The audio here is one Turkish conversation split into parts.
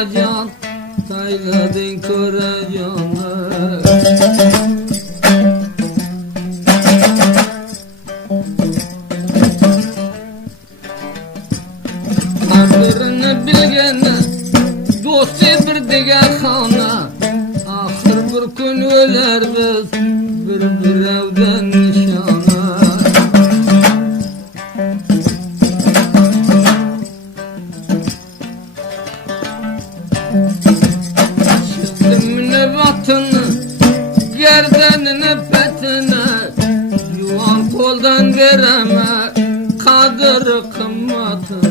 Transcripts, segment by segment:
koracan, tayladın koracanı. Kadrini bilgeni, dostu bir digen xana. Ahir bir kun öler biz, bir evden nişana. Çizdim vatını, gerdanını petine. Yuvan koldan vereme, kadri kımmatını.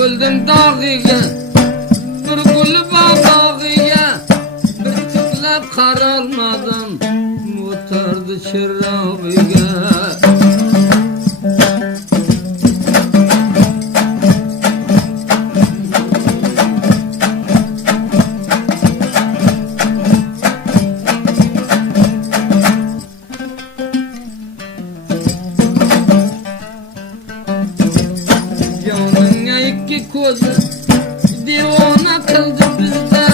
Öldüm dağıya, bir gülü bağıya, bir tıklap karalmadım, mutardı çırağıya. Kozu divana kıldı bizde,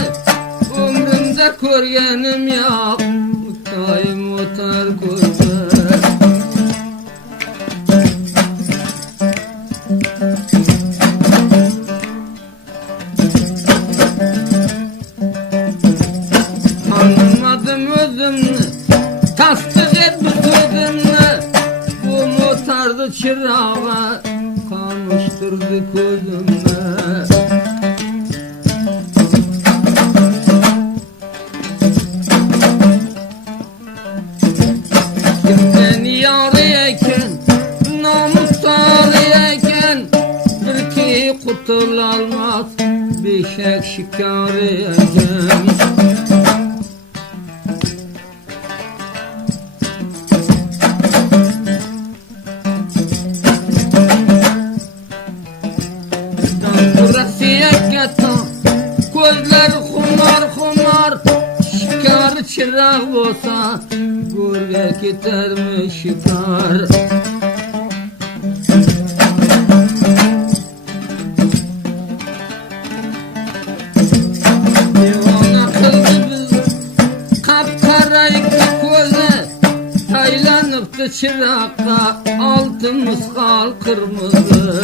ömrümde görgenim yok, mutayım otar kozu. Tanımadım özümü, tasdik etmiş özümü, bu mutardı çırağa, kamıştırdı gözümü. Kim beni yarıyken, namus sarıyken, bir ki kurtulamaz, bir şek şikarıyken. Gözler xumar, şikar çırak olsa, gölge gider mi şikar? Divana kıldı bizi, kapkara iki gözü, taylanıptı çırakta, altımız kal kırmızı.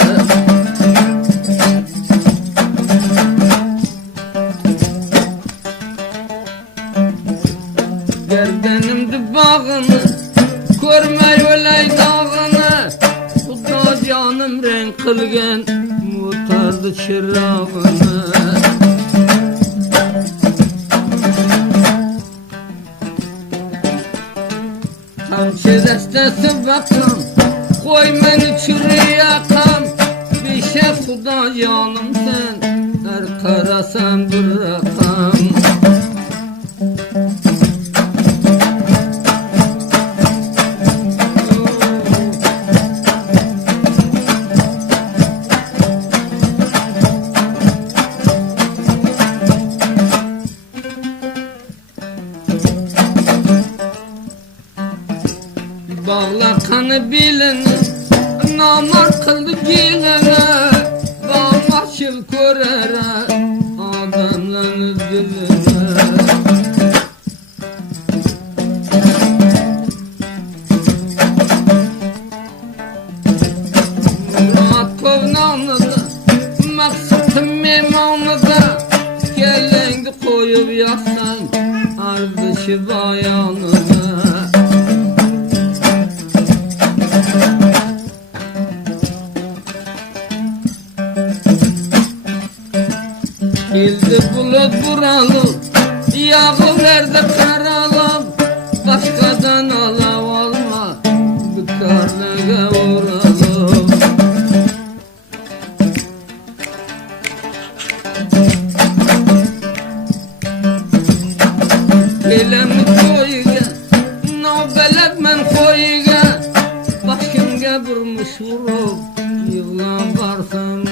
Gerdanımdı bağını, görmey olay dağını, Xudo canım renk kılgen, mutardı çırağını. Tamşı destesi bakam, koy beni çürü yakam, bir şey Xudo canım sen, her karasan bir rakam. Bağla kanı bilene, namar kıldı gilene, bağmaşıl körere, adamların diline. Murat kovnanıda, maksatım memanıda, kellendi koyup yaksan, ardışı bayanıda. Geldi bulut buralım, yağı verdi karalım, başkadan alav alma, bu karnıga vuralım. Gelemi koyuga, navbelet men koyuga, başımga vurmuş vurup, yığlan varsın.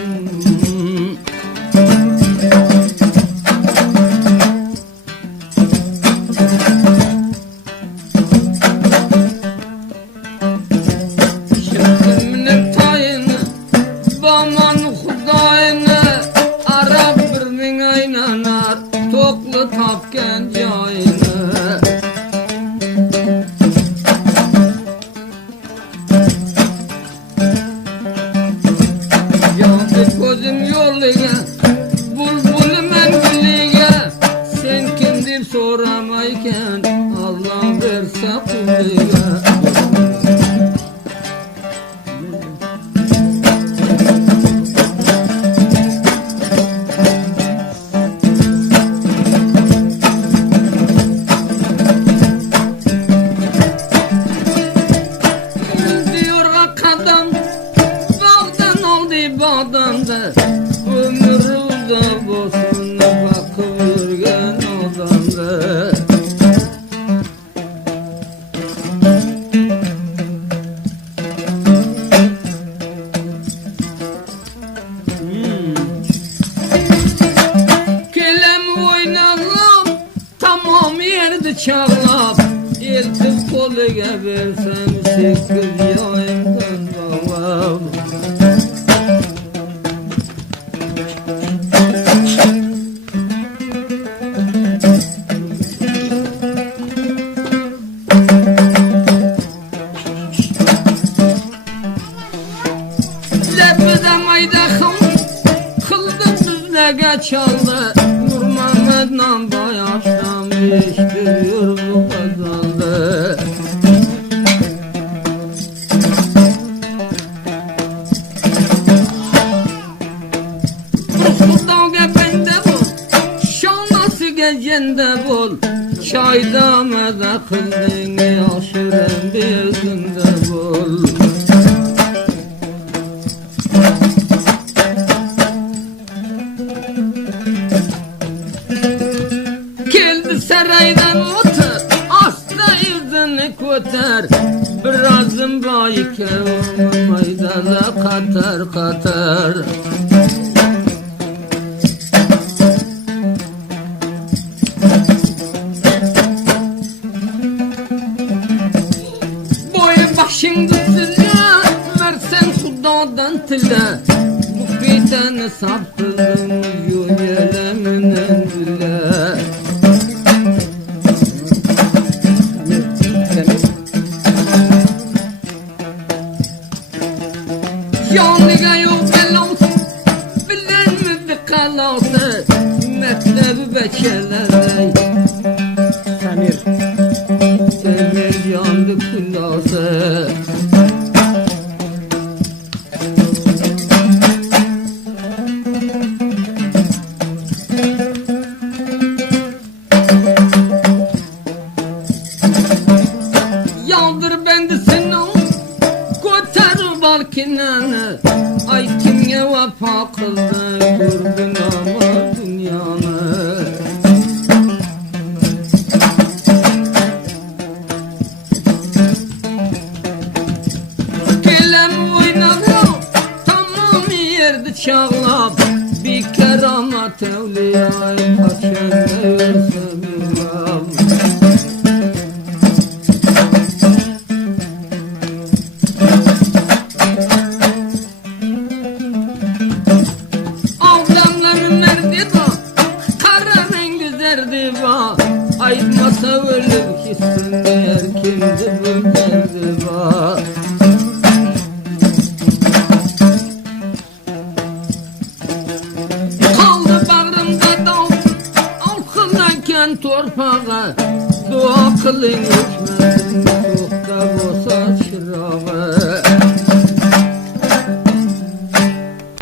verse kulluğa. Ömür uzak olsun bakıp yürgen odamda. Kelem oynalım tamam yerde çağlap, eltip koluga versem 8 yayımdan bağlam. Çaldı Nurmamed'le bayaşlam değiştiriyor bu kazandı. Kurdan gebende bul, şanası gecende bul, çayda mede kıldın yaşırın bir günde bul. Saraydan otur, asla yüzünü kotar, birazım bayike maydana katar katar. Boyu başın güzüle, versen Kudadan tile, bu fiteni saptırdım yüyeleminen bile. Yanlıga yok belası, bilen mi bir kalası, mektebi beçelerey. Semir yandı kulası. Yandır bendisini kotar balkinanı, ay kimye vefa kıldı gördün ama dünyanı. Kelem oynadı tamam yerde çağlap, bir keramat evliyay kaçende versem yıllam. Aytmasa ölüp gitsin eğer kimdi bu derdi var. Kaldı bağrımda dal, alkılarken torpağa, dua kılın uçmasın çok da olsa çırağı.